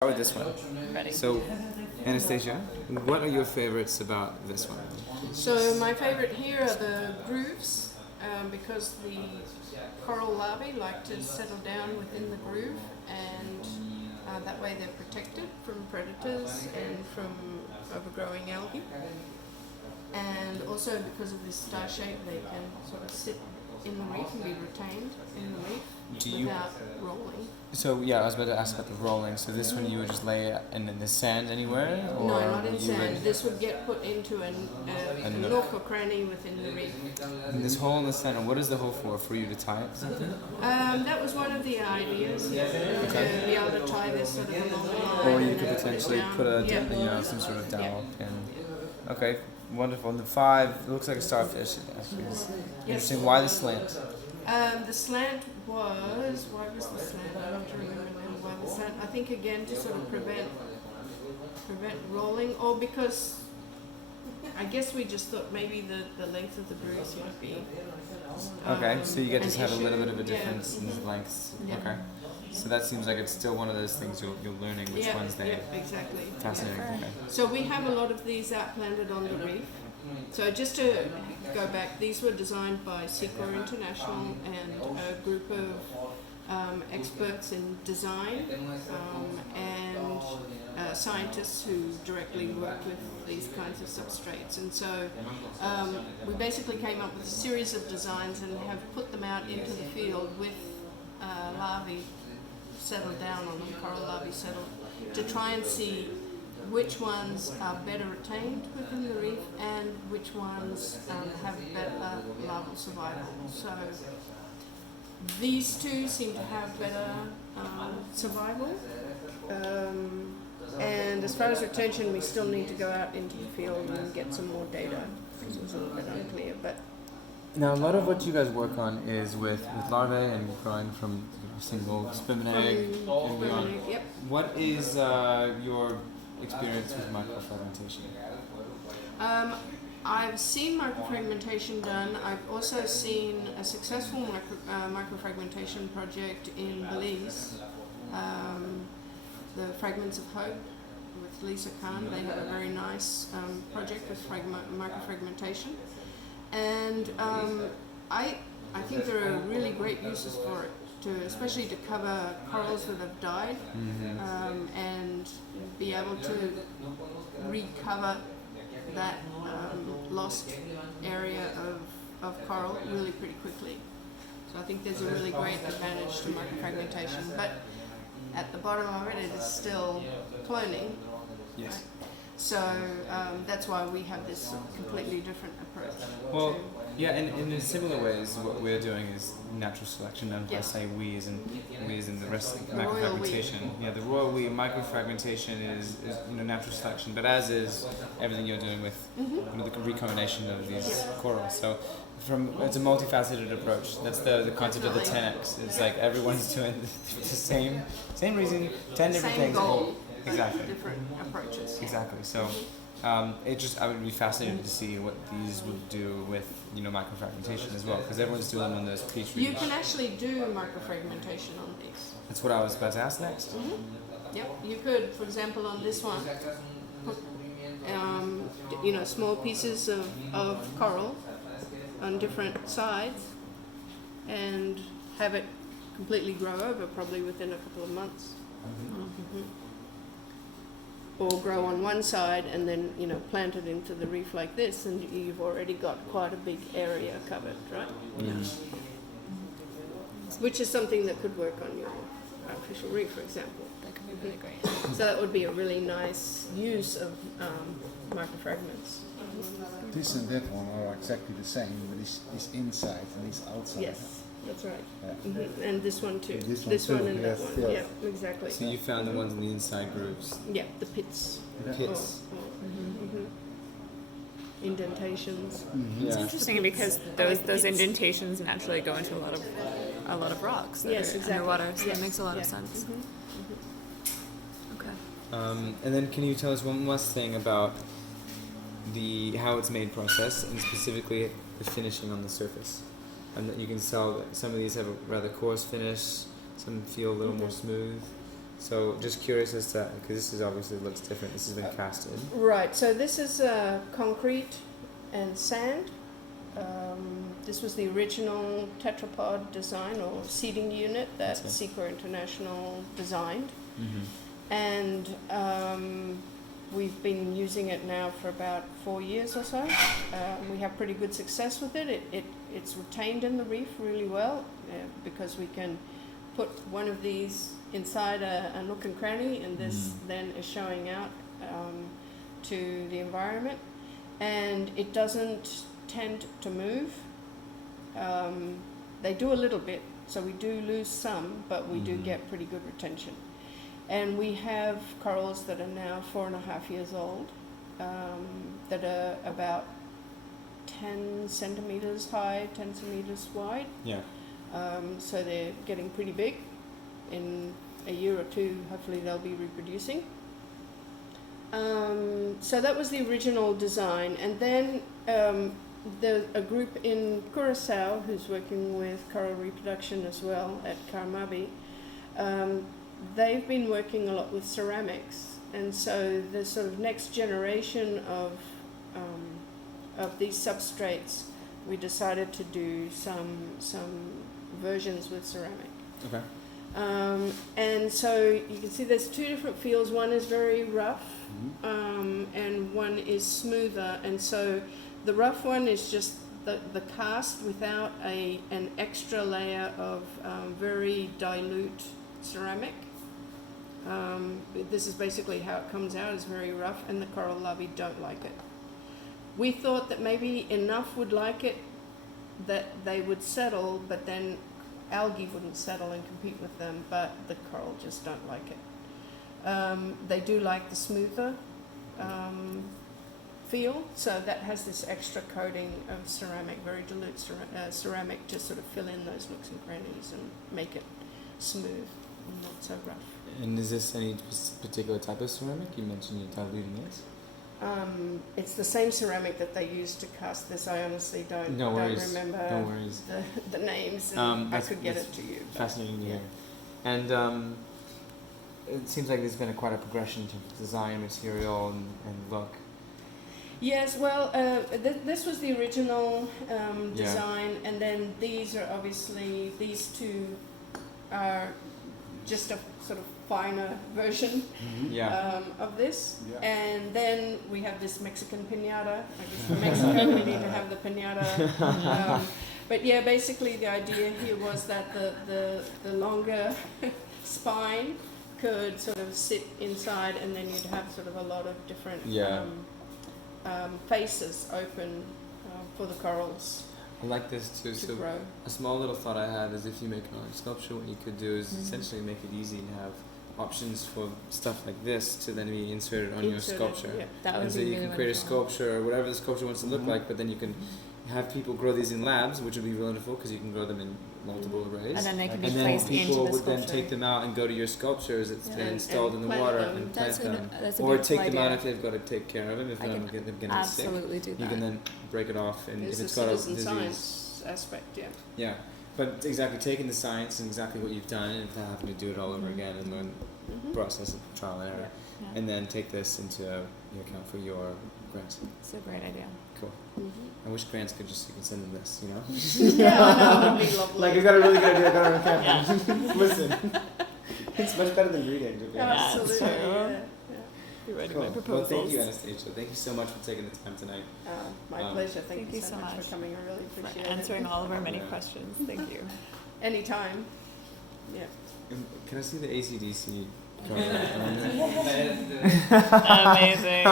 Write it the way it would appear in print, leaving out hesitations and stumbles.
Start with this one. Ready. So, Anastasia, what are your favorites about this one? So my favorite here are the grooves, because the coral larvae like to settle down within the groove, and that way they're protected from predators and from overgrowing algae. And also because of this star shape, they can sort of sit in the reef and be retained in the reef without rolling. So yeah, I was about to ask about the rolling. So this one you would just lay it in the sand anywhere, or No, not in you sand. This would get put into a nook or cranny within the reef. And this hole in the center, what is the hole for? For you to tie it to something? That was one of the ideas, to be able to tie this sort of along the line. Or you could potentially down. put a Yeah. some sort of dowel Yeah. pin. Okay, wonderful. And the 5, it looks like a starfish. Actually, it's interesting. Why the slant? The slant was, why was the slant? I don't remember now why the slant. I think again to sort of prevent rolling, or because I guess we just thought maybe the length of the grooves might be. Okay, so you get to an have a little issue. bit of a difference in the lengths. Yeah. Okay, so that seems like it's still one of those things you're learning which ones they. Yeah, exactly. Fascinating. Yeah. Okay. So we have a lot of these outplanted on the reef. So just to go back, these were designed by Secor International and a group of experts in design and scientists who directly work with these kinds of substrates. And so we basically came up with a series of designs and have put them out into the field with larvae settled down on them, coral larvae settled, to try and see which ones are better retained within the reef and which ones have better larval survival. So these two seem to have better survival. And as far as retention, we still need to go out into the field and get some more data because it was a little bit unclear. But Now, a lot of what you guys work on is with larvae and growing from single sperm and egg and beyond. Yep. What is your experience with microfragmentation? I've seen microfragmentation done. I've also seen a successful microfragmentation project in Belize. The Fragments of Hope with Lisa Khan. They have a very nice project with microfragmentation. And I think there are really great uses for it, especially to cover corals that have died, and be able to recover that lost area of coral really pretty quickly. So I think there's a really great advantage to microfragmentation. But at the bottom of it is still cloning. Yes. So that's why we have this completely different approach. Well, yeah, and in similar ways, what we're doing is natural selection, and if I say we as in the rest of microfragmentation. Yeah, the royal we. Microfragmentation is natural selection, but as is everything you're doing with the recombination of these corals. So it's a multifaceted approach. That's the concept of the 10x. It's like everyone's doing the same reason, 10 different Same things. goal. Exactly. Different approaches. Exactly. So, I would be fascinated to see what these would do with microfragmentation as well, because everyone's doing them on those petri. You can actually do microfragmentation on these. That's what I was about to ask next. Yep, you could, for example, on this one, put small pieces of coral on different sides and have it completely grow over, probably within a couple of months. Or grow on one side and then plant it into the reef like this, and you've already got quite a big area covered, right? Which is something that could work on your artificial reef, for example. That could be really great. So that would be a really nice use of microfragments. This and that one are exactly the same, but it's inside and it's outside. Yes, that's right. Yeah. And this one too. This one too, and yes, that one. yes. Yeah, exactly. So you found the ones in the inside grooves. Yeah, the pits. The pits. Indentations. Yeah. It's interesting because those indentations naturally go into a lot of rocks that Yes, are exactly. underwater, so Yes. it makes a lot of Yeah. sense. Okay. And then can you tell us one last thing about the how it's made process, and specifically the finishing on the surface? And that you can tell that some of these have a rather coarse finish, some feel a little more smooth. So just curious as to, because this is obviously looks different. This has been casted. Right, so this is concrete and sand. This was the original tetrapod design or seating unit that Okay. Secor International designed. Mm-hmm. And we've been using it now for about 4 years or so. We have pretty good success with it. It's retained in the reef really well because we can put one of these inside a nook and cranny, and this then is showing out to the environment. And it doesn't tend to move. They do a little bit, so we do lose some, but we do get pretty good retention. And we have corals that are now 4.5 years old, that are about 10 centimeters high, 10 centimeters wide. Yeah. So they're getting pretty big. In a year or two, hopefully they'll be reproducing. So that was the original design. And then there's a group in Curacao who's working with coral reproduction as well at Karamabi. They've been working a lot with ceramics, and so the sort of next generation of these substrates, we decided to do some versions with ceramic. Okay. And so you can see there's two different feels. One is very rough, and one is smoother. And so the rough one is just the cast without an extra layer of very dilute ceramic. This is basically how it comes out, is very rough, and the coral larvae don't like it. We thought that maybe enough would like it that they would settle, but then algae wouldn't settle and compete with them, but the coral just don't like it. They do like the smoother feel, so that has this extra coating of ceramic, very dilute ceramic, to sort of fill in those nooks and crannies and make it smooth and not so rough. And is this any particular type of ceramic? You mentioned you're diluting it. It's the same ceramic that they use to cast this. I honestly don't remember No worries. the names, and I could get it to you. Fascinating to hear. And it seems like there's been quite a progression to design, material, and look. Yes, well, this was the original design, and then these two are just a sort of finer version of this. Yeah. And then we have this Mexican piñata. I guess for Mexico we need to have the piñata. But yeah, basically the idea here was that the longer spine could sort of sit inside, and then you'd have sort of a lot of different faces open for the corals I like this too. to So grow. a small little thought I had is if you make an art sculpture, what you could do is essentially make it easy to have options for stuff like this to then be inserted on your sculpture. Yeah. That would And so be you really can create a wonderful. sculpture or whatever the sculpture wants to look like, but then you can have people grow these in labs, which would be wonderful because you can grow them in multiple arrays. And then they can be And then placed into people the would sculpture. then take them out and go to your sculptures that's been And installed in the plant water them. and That's plant them. that's a Or beautiful take them out idea. if they've got to take care of them, if I they're can getting sick. Absolutely do that. You can then break it off, and There's if the it's got a citizen disease. science aspect, yeah. Yeah, but exactly taking the science and exactly what you've done, and without having to do it all over again and learn the process of trial and error, Yeah. and then take this into your account for your grants. It's a great idea. Cool. I wish grants could just, you can send them this, you know? Yeah, that would be lovely. Like, you got a really good idea, got it on campus. Listen, it's much better than reading, to be honest. Absolutely, true. yeah. You're writing Cool. my Well, proposals. thank you, Anastasia. Thank you so much for taking the time tonight. My pleasure. Thank you so much much for coming. I really For appreciate it. answering all of our many Yeah. questions. Thank you. Anytime. Yeah. Can I see the ACDC? Amazing.